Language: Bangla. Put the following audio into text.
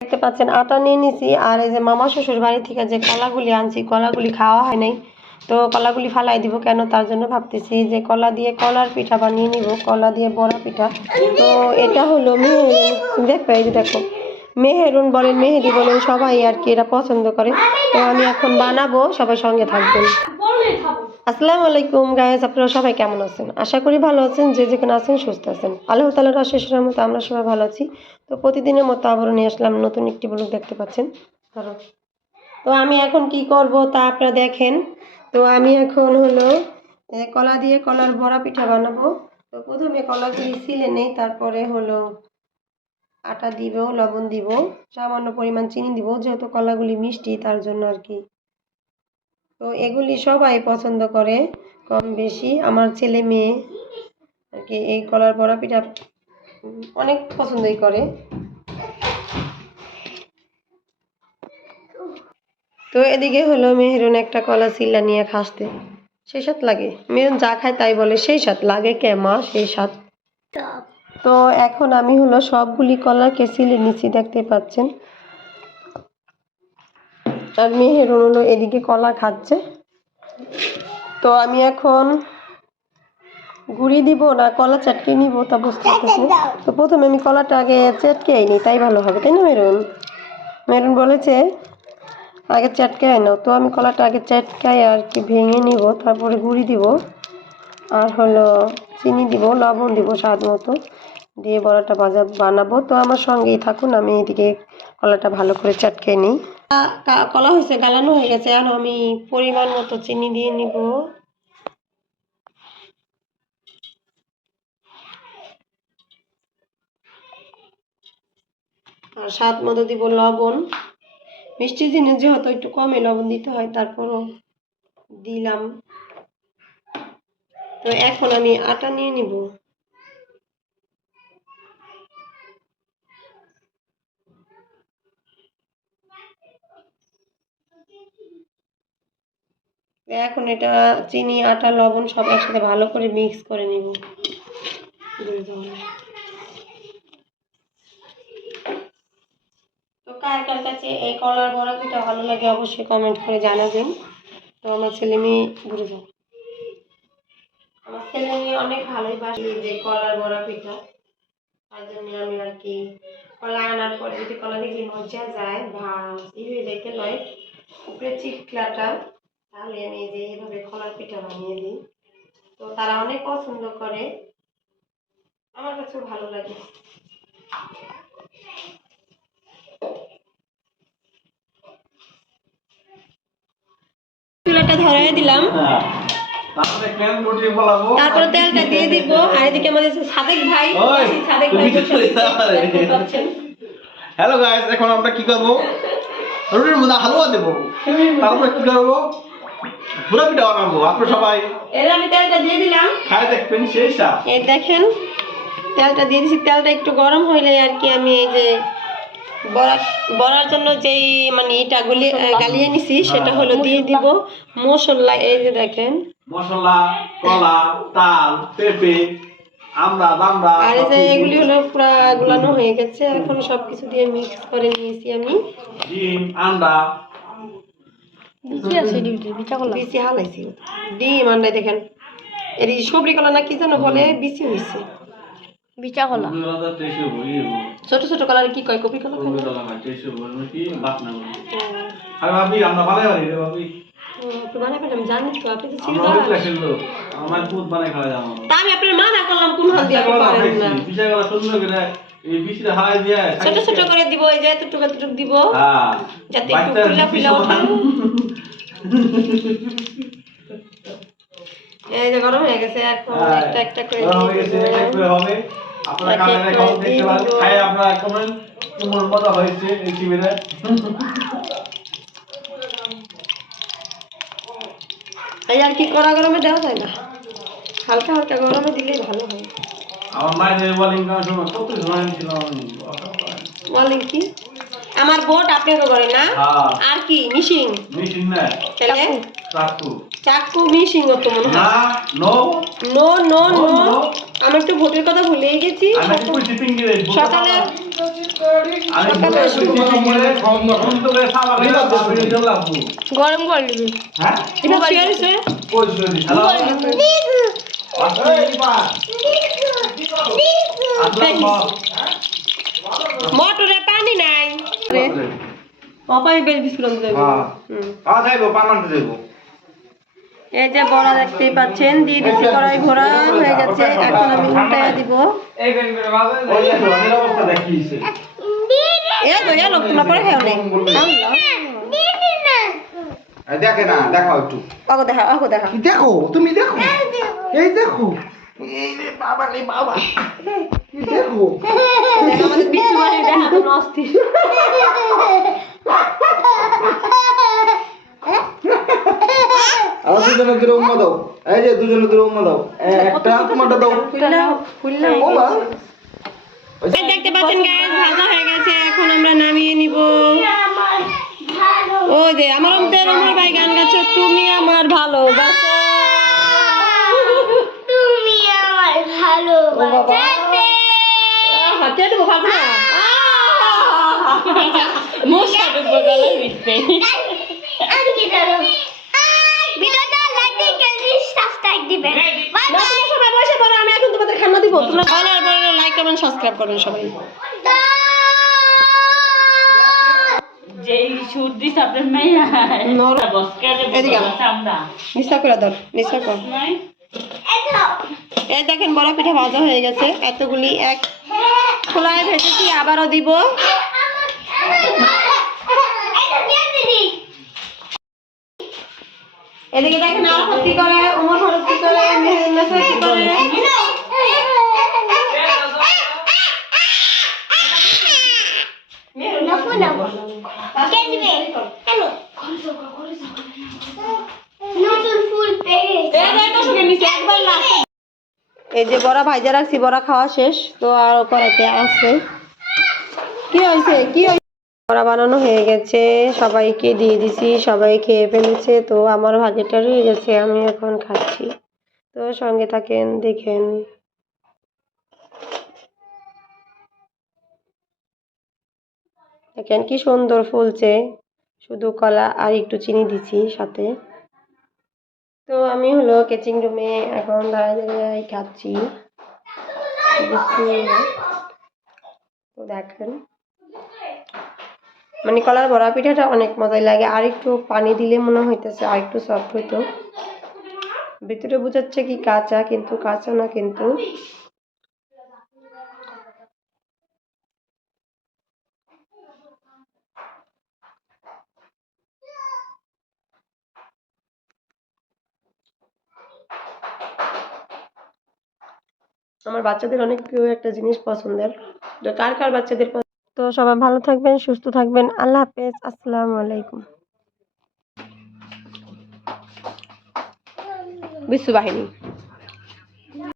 দেখতে পাচ্ছেন, আটা নিয়ে নিছি, আর এই যে মামা শ্বশুর বাড়ি থেকে যে কলাগুলি আনছি, কলাগুলি খাওয়া হয় নাই। তো কলাগুলি ফালাই দিব কেন? তার জন্য ভাবতেছি যে কলা দিয়ে কলার পিঠা বানিয়ে নিব, কলা দিয়ে বড়া পিঠা। তো এটা হলো মেহেরুন দেখবে এই যে দেখো, মেহেরুন বলেন মেহেদি বলেন সবাই আর কি এটা পছন্দ করে। তো আমি এখন বানাবো, সবাই সঙ্গে থাকবেন। আসসালামু আলাইকুম গায়েস আপনারা সবাই কেমন আছেন? আশা করি ভালো আছেন, যে যেখানে আছেন সুস্থ আছেন। আল্লাহ তালার আশেষের মতো আমরা সবাই ভালো আছি। তো প্রতিদিনের মতো আবারও নিয়ে আসলাম নতুন একটি ব্লগ দেখতে পাচ্ছেন। ধরো। তো আমি এখন কি করব তা আপনারা দেখেন। তো আমি এখন হলো কলা দিয়ে কলার বড়া পিঠা বানাবো। তো প্রথমে কলাগুলি ছিলে নেই, তারপরে হলো আটা দিব, লবণ দিব, সামান্য পরিমাণ চিনি দিব, যেহেতু কলাগুলি মিষ্টি, তার জন্য আর কি। তো এগুলি সবাই পছন্দ করে, কম বেশি। আমার ছেলে মেয়ে আর কি এই কলার বড়া পিঠা অনেক পছন্দই করে। তো এদিকে হলো মেহেরুন একটা কলা চিল্লা নিয়ে খাসতে। সেই স্বাদ লাগে। মেরুন যা খায় তাই বলে, সেই স্বাদ লাগে কে মা, সেই স্বাদ। তো এখন আমি হলো সবগুলি কলাকে চিলে নিচে দেখতে পাচ্ছেন। আর মেহেরুন হলো এদিকে কলা খাচ্ছে। তো আমি এখন গুড়ি দিব না, কলা চাটকে নিব, তা বুঝতে পারতেছি না। তো প্রথমে আমি কলাটা আগে চাটকে আইনি তাই ভালো হবে, তাই না, মেরুন? মেরুন বলেছে, আগে চাটকে আই নাও তো আমি কলাটা আগে চাটকাই আর কি ভেঙে নিব, তারপরে গুড়ি দিব, আর হলো চিনি দিব, লবণ দিব স্বাদ মতো, দিয়ে বড়াটা ভাজা বানাবো। তো আমার সঙ্গেই থাকুন, আমি এদিকে কলাটা ভালো করে চাটকে নিই। কলা হয়েছে, গালানো হয়ে গেছে এখন আমি পরিমাণ মতো চিনি দিয়ে নিব। আর স্বাদ মতো দিব লবণ। মিষ্টি জিনিস যেহেতু একটু কমে লবণ দিতে হয়, তারপরও দিলাম। তো এখন আমি আটা নিয়ে নিব। এখন এটা চিনি, আটা, লবণ সব একসাথে ভালো করে মিক্স করে নিব। কার কার কাছে এই কলার বড়া পিঠা ভালো লাগে অবশ্যই কমেন্ট করে জানাবেন। তো আমার ছেলে মেয়ে ঘুরে যাও আমার ছেলে মেয়ে অনেক ভালোই যে কলার বড়া পিঠা তার জন্য আমি আর কি কলা আনার পরে যদি কলা দেখি মজা যায় বা ই হয়ে নয় উপরে চিটলাটা তাহলে আমি যে এইভাবে কলার পিঠা বানিয়ে দিই। তো তারা অনেক পছন্দ করে। আমার কাছেও ভালো লাগে। ধরাই দিলাম। তারপরে তেলটা দিয়ে দিব। আর এদিকে আমাদের সাদেক ভাই সাদেক ভাই। হ্যালো গাইস এখন আমরা কি করব? রুটির মধ্যে হালুয়া দেব। তারপরে কি করব? পুরো পিঠা বানাবো আপনারা সবাই। এর আমি তেলটা দিয়ে দিলাম। খাই দেখবেন এই দেখেন তেলটা দিয়ে দিছি। তেলটা একটু গরম হইলে আর কি আমি এই যে বড়ার জন্য যেই মানে এটা গুলি গালিয়ে নিছি সেটা হলো দিয়ে দিব মশলা এই যে দেখেন। মশলা কলা তাল পেঁপে আমরা দামড়া আর এই যে এগুলি হলো পুরা গুলানো হয়ে গেছে এখন সব কিছু দিয়ে মিক্স করে নিয়েছি আমি। ডিম আন্ডা। বিচি হালাইছি। ডিম আন্ডাই দেখেন এর এই সবরি কলা না কি যেন বলে বিচি হয়েছে বিচা কলা ছোট ছোট কলার কি কয় কপি কলা আর ভাবি আমরা বানাই বাড়ি রে ভাবি। আমি আপনার মানা করলাম কোন দিয়ে করে এই হারাই দিয়ে ছোট ছোট করে দিব এই যে দিব। হ্যাঁ যাতে একটু ফুলা ফুলা ওঠে এই যে গরম হয়ে গেছে এখন একটা একটা করে। হবে আপনারা করে কমেন্ট দেখতে দিয়ে পারেন খাই আপনারা কমেন্ট কেমন মজা হয়েছে এই টিভিতে আর কি কড়া গরমে দেওয়া যায় না? হালকা হালকা গরমে দিলেই ভালো হয়। আমার মায়ের বলিং করার সময় কত সময় ছিল কি? আমার বোট আপনাকে করে না? হ্যাঁ। আর কি মিশিং? মেশিন না। তাহলে? চাকু। চাকু মিশিং তো মনে হয়। No no no no. No. আমি একটু ভোটের কথা ভুলেই গেছি। সকালে তো। গরম করে হ্যাঁ? মোটরে পানি নাই। পাপাই বেশ যাইবো, আনতে যাইবো। এই যে বড়া দেখতেই পাচ্ছেন দিয়ে দিচ্ছি কড়াই ভরা হয়ে গেছে এখন আমি উল্টায় দিব। ওই দেখো, আগের অবস্থা দেখিয়েছে। এ তো এ লোক তোমরা পরে খেও নেই এই দেখে না, দেখাও একটু। অগো দেখা অগো দেখা দেখো? তুমি দেখো? এই দেখো। এই রে বাবা রে বাবা। এই দেখো? আমাদের বিচ্ছু দেখা তো অস্থির। দুজনে দূরে উম্মা দাও এই যে দুজনে দূরে উম্মা দাও একটা দাও খুললাম খুললাম ও মা এই দেখতে পাচ্ছেন গ্যাস ভাজা হয়ে গেছে এখন আমরা নামিয়ে নিব ও যে আমার অমতে রমর ভাই গান গাচ্ছে তুমি আমার ভালোবাসা তুমি আমার ভালো ও বাবা আহা, কে দেবো ভাবনা মশা ডুবো গলা মিটবে আমি কি জানো ভিডিওটা লাইক দিয়ে সাবস্ক্রাইব দিবেন বাই না, তোমরা সবাই বসে পড়ো, আমি এখন তোমাদের ভালো আর লাইক সাবস্ক্রাইব করবেন সবাই। যেই সুর দিস আপনার মেয়ে এদিকে নিশা করে ধর নিশা কর। এই দেখেন বড় পিঠা ভাজা হয়ে গেছে এতগুলি এক খোলায় ভেজেছি আবারও দিব। এদিকে দেখেন আরাফাত কি করে উমর ফারুক কি করে মেহের কি করে। এই যে বড়া ভাইজা রাখছি, বড়া খাওয়া শেষ। তো আর করাতে আছে। কি হয়েছে? কি হয়েছে? বড়া বানানো হয়ে গেছে। সবাইকে দিয়ে দিছি, সবাই খেয়ে ফেলেছে। তো আমার ভাগেটা রয়ে গেছে, আমি এখন খাচ্ছি। তো সঙ্গে থাকেন, দেখেন। দেখেন কি সুন্দর ফুলছে। শুধু কলা আর একটু চিনি দিছি সাথে। তো আমি হলো কেচিং রুমে এখন দাঁড়ায় দাঁড়ায় খাচ্ছি। দেখেন। মানে কলার বড়া পিঠাটা অনেক মজাই লাগে। আর একটু পানি দিলে মনে হইতেছে আর একটু সফট হইতো। ভিতরে বোঝাচ্ছে কি কাঁচা, কিন্তু কাঁচা না কিন্তু আমার বাচ্চাদের অনেক প্রিয় একটা জিনিস পছন্দের। তো কার কার বাচ্চাদের তো সবাই ভালো থাকবেন সুস্থ থাকবেন। আল্লাহ হাফেজ আসসালামু আলাইকুম। বিশ্ব বাহিনী।